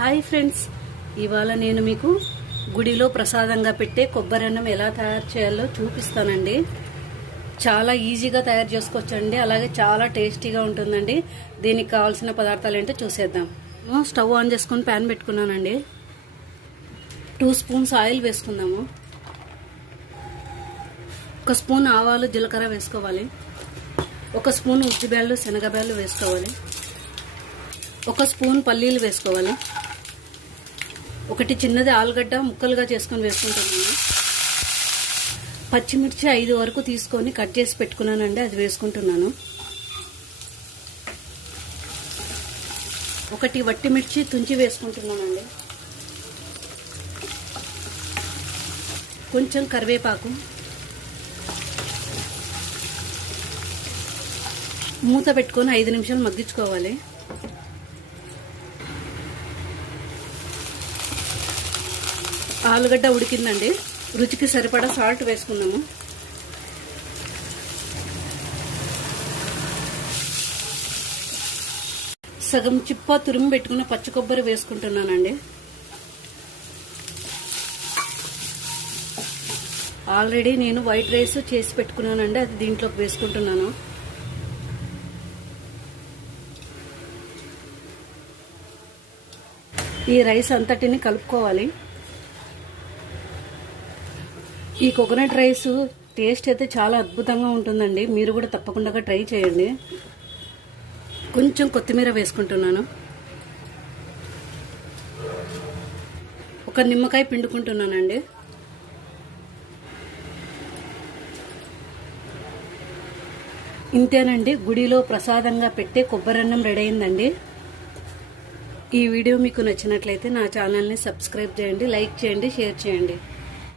Hi friends. ఇవాళ నేను మీకు గుడిలో ప్రసాదంగా పెట్టే కొబ్బరి అన్నం ఎలా తయారు చేయాలో చూపిస్తానండి. చాలా ఈజీగా తయారు చేసుకోవచ్చండి. అలాగే చాలా టేస్టీగా ఉంటుందండి. దీనికి కావాల్సిన పదార్థాలు ఏంటో చూసేద్దాం. స్టవ్ ఆన్ చేసుకొని ప్యాన్ పెట్టుకున్నానండి. టూ స్పూన్స్ ఆయిల్ వేసుకుందాము. ఒక స్పూన్ ఆవాలు జీలకర్ర వేసుకోవాలి. ఒక స్పూన్ ఉద్దిబేళ్ళు శనగబేళ్ళు వేసుకోవాలి. ఒక స్పూన్ పల్లీలు వేసుకోవాలి. ఒకటి చిన్నది ఆలుగడ్డ ముక్కలుగా చేసుకొని వేసుకుంటున్నాను పచ్చిమిర్చి ఐదు వరకు తీసుకొని కట్ చేసి పెట్టుకున్నానండి అది వేసుకుంటున్నాను. ఒకటి వట్టి మిర్చి తుంచి వేసుకుంటున్నానండి. కొంచెం కరివేపాకు. మూత పెట్టుకొని ఐదు నిమిషాలు మగ్గించుకోవాలి. ఆలుగడ్డ ఉడికిందండి. రుచికి సరిపడా సాల్ట్ వేసుకున్నాము సగం చిప్ప తురిమి పెట్టుకున్న పచ్చి కొబ్బరి వేసుకుంటున్నానండి. ఆల్రెడీ నేను వైట్ రైస్ చేసి పెట్టుకున్నానండి. అది దీంట్లోకి వేసుకుంటున్నాను. ఈ రైస్ అంతటిని కలుపుకోవాలి. ఈ కోకోనట్ రైస్ టేస్ట్ అయితే చాలా అద్భుతంగా ఉంటుందండి. మీరు కూడా తప్పకుండా ట్రై చేయండి. కొంచెం కొత్తిమీర వేసుకుంటున్నాను. ఒక నిమ్మకాయ పిండుకుంటున్నానండి. ఇంతేనండి గుడిలో ప్రసాదంగా పెట్టే కొబ్బరన్నం రెడీ అయిందండి. ఈ వీడియో మీకు నచ్చినట్లయితే నా ఛానల్ని సబ్స్క్రైబ్ చేయండి లైక్ చేయండి షేర్ చేయండి.